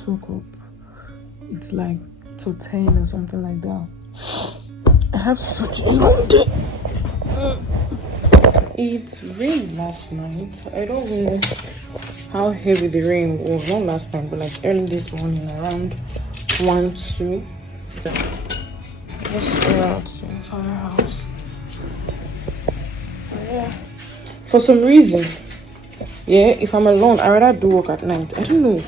just woke up. It's like to 10 or something like that. I have such a long day. It rained last night. I don't know how heavy the rain was. Not last night, but like early this morning, around 1, 2. Just go out to the entire house. Yeah. For some reason, if I'm alone, I rather do work at night. I don't know.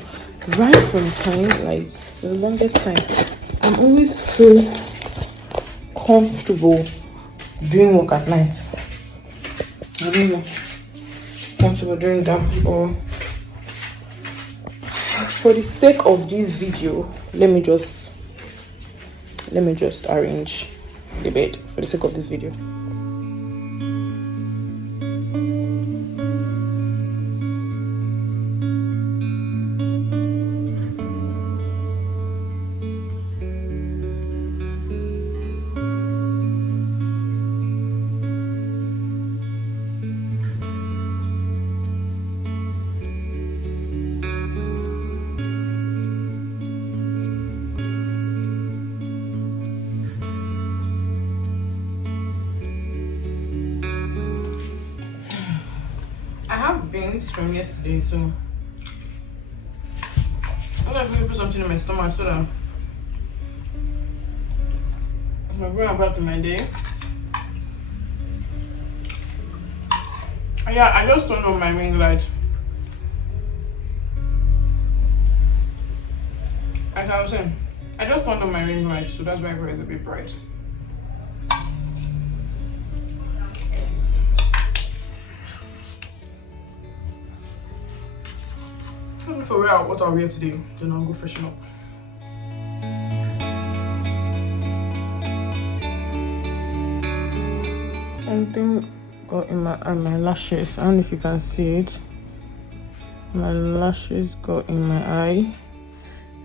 Right from time, like the longest time, I'm always so comfortable doing work at night. I don't know. Comfortable doing that, or for the sake of this video, let me just arrange the bed for the sake of this video. I have beans from yesterday, so I'm gonna put something in my stomach so that if I'm going about my day. Yeah, I just turned on my ring light. Like I was saying, I just turned on my ring light, so that's why it's a bit bright. Tell me for real what I'll wear today, then I'll go freshen up. Something got in my lashes. I don't know if you can see it. My lashes got in my eye,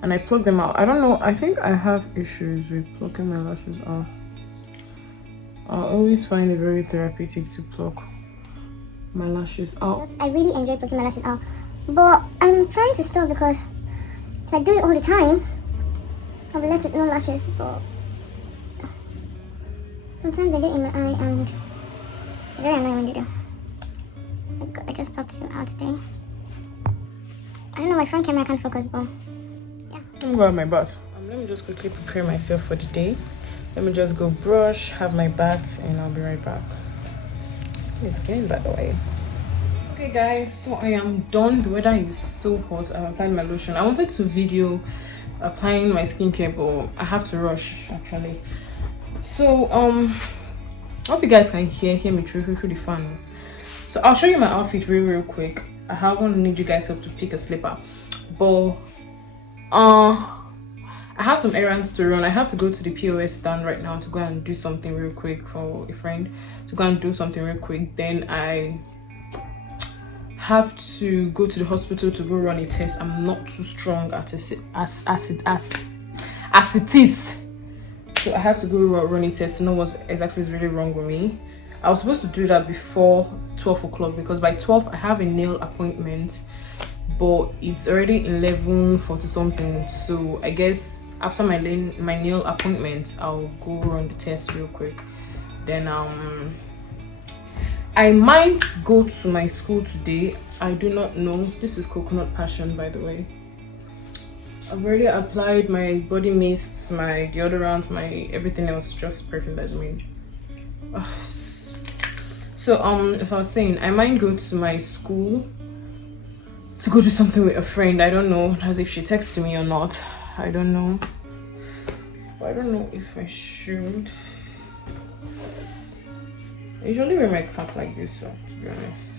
and I plucked them out. I don't know. I think I have issues with plucking my lashes out. I always find it very therapeutic to pluck my lashes out. I really enjoy plucking my lashes out, but I'm trying to stop because if I do it all the time, I'll be left with no lashes. But sometimes I get in my eye and it's very annoying when you do. I just plucked it out today. I don't know, my front camera can't focus, but yeah. I'm going to have my bath. Let me just quickly prepare myself for the day. Let me just go brush, have my bath, and I'll be right back. It's getting, by the way. Okay guys, so I am done. The weather is so hot. I've applied my lotion. I wanted to video applying my skincare, but I have to rush actually. So I hope you guys can hear me through the fan. So I'll show you my outfit real quick. I won't need you guys help to pick a slipper, but I have some errands to run. I have to go to the POS stand right now to go and do something real quick for a friend. Then I have to go to the hospital to go run a test. I'm not too strong at it as it is. So I have to go run a test to know what exactly is really wrong with me. I was supposed to do that before 12 o'clock because by 12 I have a nail appointment, but it's already 11:40 something. So I guess after my nail appointment, I'll go run the test real quick. Then I might go to my school today. I do not know. This is Coconut Passion, by the way. I've already applied my body mists, my deodorant, my everything else, just perfume that's made. So as I was saying, I might go to my school to go do something with a friend. I don't know, as if she texted me or not. I don't know. But I don't know if I should. I usually wear my cap like this, so to be honest,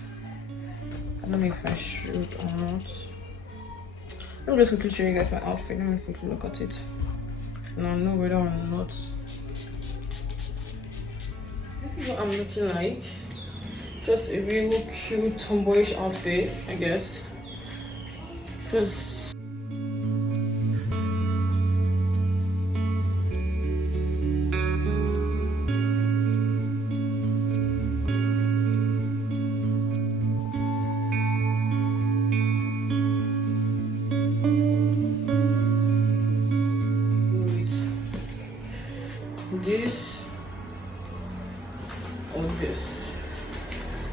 I don't know if I should or not. Let me just quickly show you guys my outfit. Let me quickly look at it. Now I know whether or not. This is what I'm looking like. Just a real cute tomboyish outfit, I guess. Just this or this.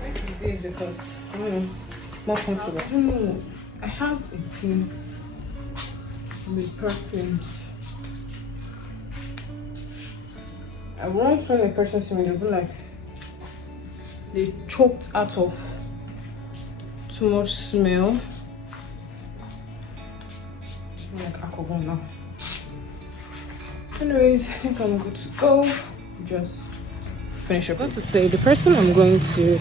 I like this because I don't know, it's more comfortable. I have a thing with perfumes. I once when a person see me, they'll be like, they choked out of too much smell. It's not like alcohol now. Anyways, I think I'm good to go. Just finish up. I want to say the person I'm going to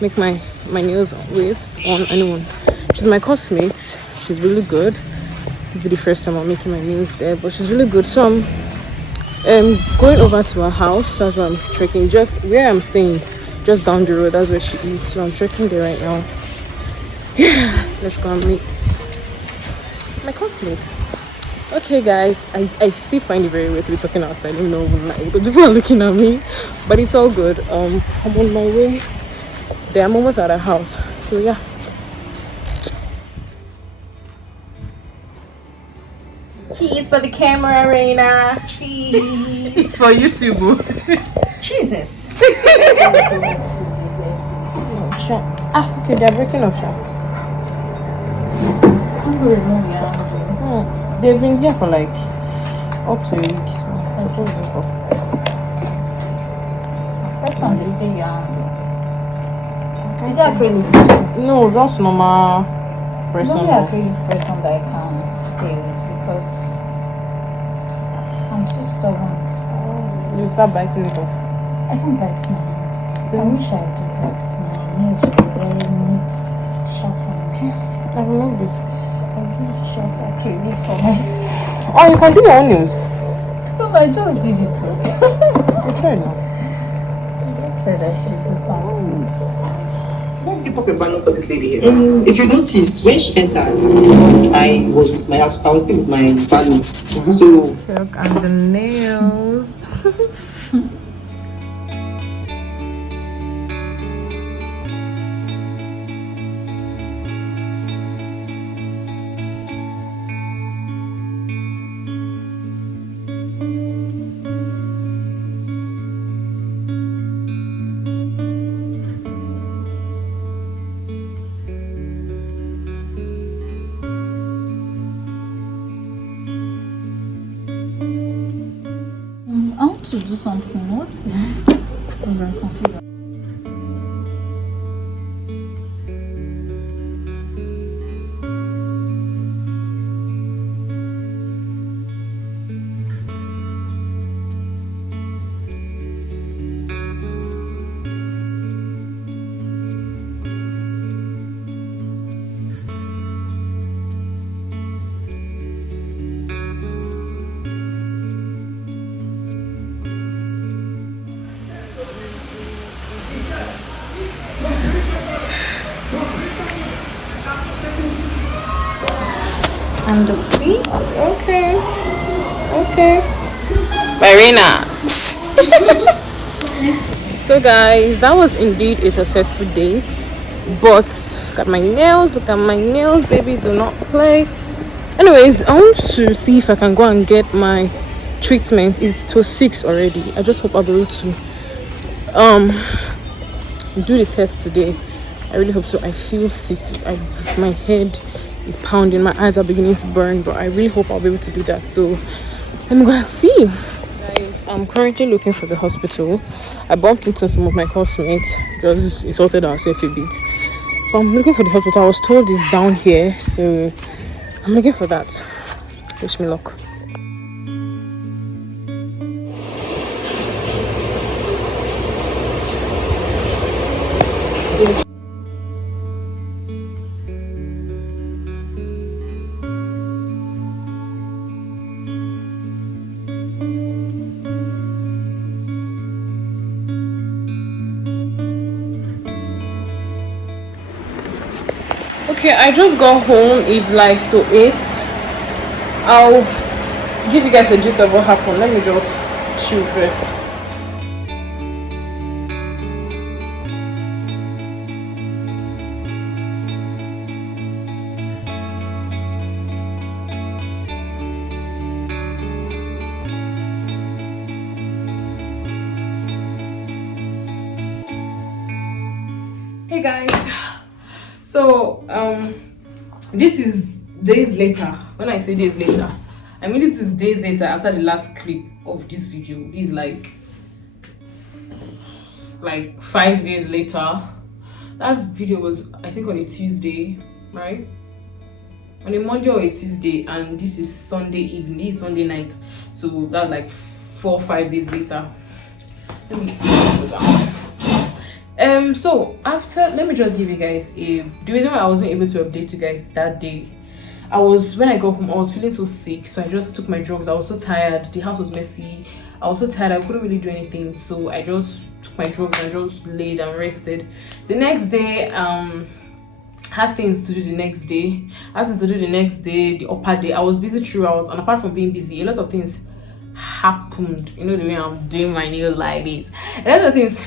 make my nails with on anyone. She's my classmate. She's really good. It'll be the first time I'm making my nails there, but she's really good. So I'm going over to her house. That's why I'm trekking. Just where I'm staying, just down the road. That's where she is. So I'm trekking there right now. Yeah, let's go and meet my classmate. Okay, guys, I still find it very weird to be talking outside. I don't know because people are looking at me, but it's all good. I'm on my way there. I'm almost at her house. So yeah. Cheese for the camera, Reina. Cheese. It's for YouTube. Jesus. Okay, they're breaking up, they've been here for like up to a week. So break off. First time they stay is it acrylic? No, just normal person. Only acrylic person that I can stay with because I'm too stubborn. You start biting it off. I don't bite my nails. I wish I do that. My nails would be very neat, short and I've removed it. I did short acrylic for myself. Oh, you can do your own nails. No, I just did it too. You try now. I just said I should do something. Why did you pop a banner for this lady here? If you noticed, when she entered, I was still with my family. So Look at the nails. I want to do something. What is it? I'm very confused. And the feet? Okay. Marina. So guys, that was indeed a successful day. But look at my nails, baby, do not play. Anyways, I want to see if I can go and get my treatment. It's till 6 already. I just hope I'll be able to do the test today. I really hope so. I feel sick. My head is pounding, my eyes are beginning to burn, but I really hope I'll be able to do that. So I'm gonna see. Guys, I'm currently looking for the hospital. I bumped into some of my classmates, just insulted ourselves a bit. But I'm looking for the hospital. I was told it's down here, so I'm looking for that. Wish me luck. Okay, I just got home. It's like to 8. I'll give you guys a gist of what happened. Let me just chill first. guys, so this is days later. When I say days later, I mean this is days later after the last clip of this video. This is like 5 days later. That video was, I think, on a Tuesday, right? On a Monday or a Tuesday, and this is Sunday evening, this is Sunday night. So that's like 4 or 5 days later. Let me so after, let me just give you guys the reason why I wasn't able to update you guys that day. When I got home, I was feeling so sick, so I just took my drugs. I was so tired, the house was messy, I was so tired, I couldn't really do anything, so I just took my drugs and just laid and rested. The next day, had things to do the next day, the upper day. I was busy throughout, and apart from being busy, a lot of things happened. You know the way I'm doing my nails like this. A lot of things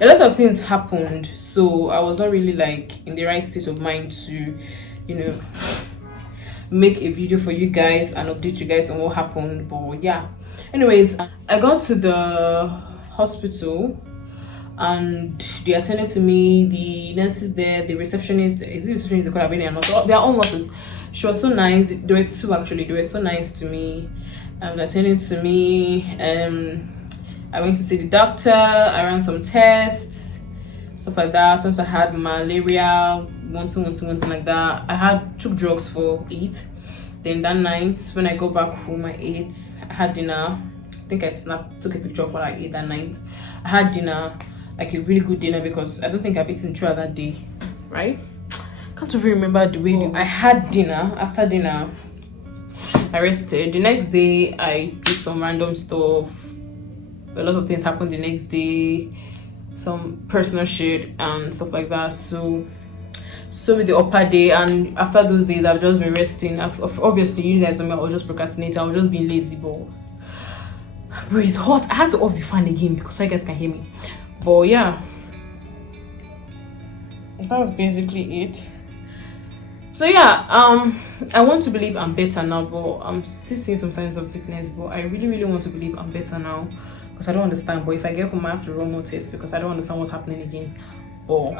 a lot of things happened, so I was not really like in the right state of mind to, you know, make a video for you guys and update you guys on what happened. But yeah, anyways, I got to the hospital and they attended to me. The nurses there, the receptionist, is it receptionist? They could have been there, and also they are all nurses. She was so nice. There were two actually. They were so nice to me and attended to me. I went to see the doctor. I ran some tests, stuff like that. Once I had malaria, one thing like that. Took drugs for 8. Then that night, when I got back home, I ate. I had dinner. I think I took a picture of what I ate that night. I had dinner, like a really good dinner, because I don't think I've eaten throughout that day, right? Can't even remember the way. I had dinner. After dinner, I rested. The next day, I did some random stuff. A lot of things happened the next day, some personal shit and stuff like that. So with the upper day, and after those days, I've just been resting. Obviously, you guys know me, I was just procrastinating. I was just being lazy, but it's hot. I had to off the fan again because so you guys can hear me. But yeah, that's basically it. So yeah, I want to believe I'm better now, but I'm still seeing some signs of sickness. But I really want to believe I'm better now, because I don't understand. But if I get home, I have to run more tests because I don't understand what's happening again. But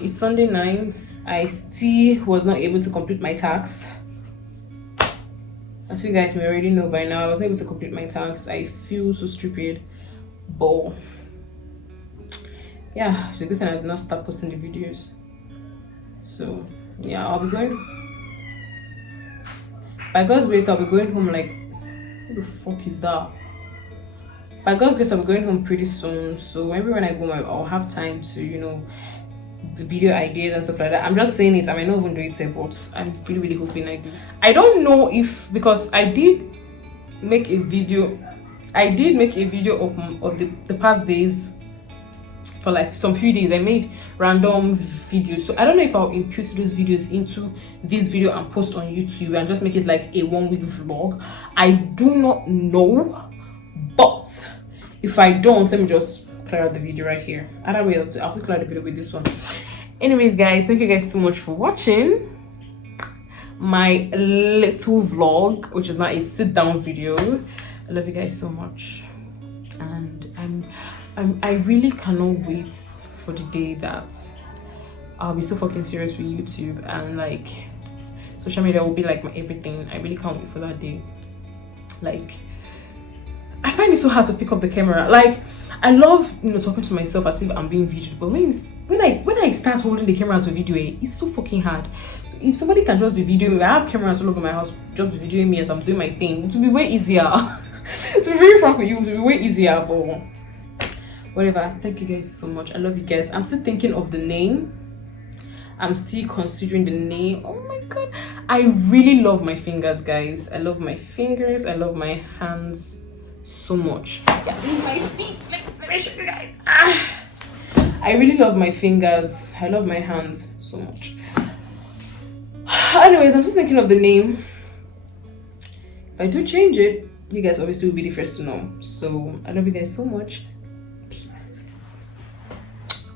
it's Sunday night. I still was not able to complete my tasks. As you guys may already know by now, I wasn't able to complete my tasks. I feel so stupid. But yeah, it's a good thing I did not start posting the videos. So yeah, I'll be going, by God's grace, I'll be going home like, who the fuck is that? By God's grace, I'll be going home pretty soon. So maybe when I go, I'll have time to, you know, the video ideas and stuff like that. I'm just saying it, I might not even do it, but I'm really hoping I do. I don't know if, because I did make a video of the past days. For like some few days, I made random videos, so I don't know if I'll impute those videos into this video and post on YouTube and just make it like a 1-week vlog. I do not know, but if I don't, let me just clear out the video right here. Either way, I'll still clear the video with this one. Anyways, guys, thank you guys so much for watching my little vlog, which is not a sit-down video. I love you guys so much, and I really cannot wait for the day that I'll be so fucking serious with YouTube and like social media will be like my everything. I really can't wait for that day. Like, I find it so hard to pick up the camera. Like, I love, you know, talking to myself as if I'm being videoed, but when I start holding the camera to video, it's so fucking hard. If somebody can just be videoing me, I have cameras all over my house, just be videoing me as I'm doing my thing, it will be way easier. To be very frank with you, it will be way easier, but whatever. Thank you guys so much. I love you guys. I'm still thinking of the name. I'm still considering the name. Oh my god, I really love my fingers, guys. I love my fingers. I love my hands so much. Yeah, this is my feet. Let me show you guys. I really love my fingers. I love my hands so much. Anyways, I'm still thinking of the name. If I do change it, you guys obviously will be the first to know. So I love you guys so much.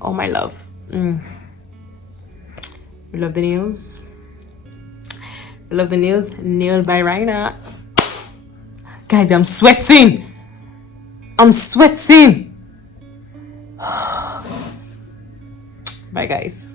Oh my love. We love the nails. We love the nails. Nailed by Raina. Guys, I'm sweating. Bye, guys.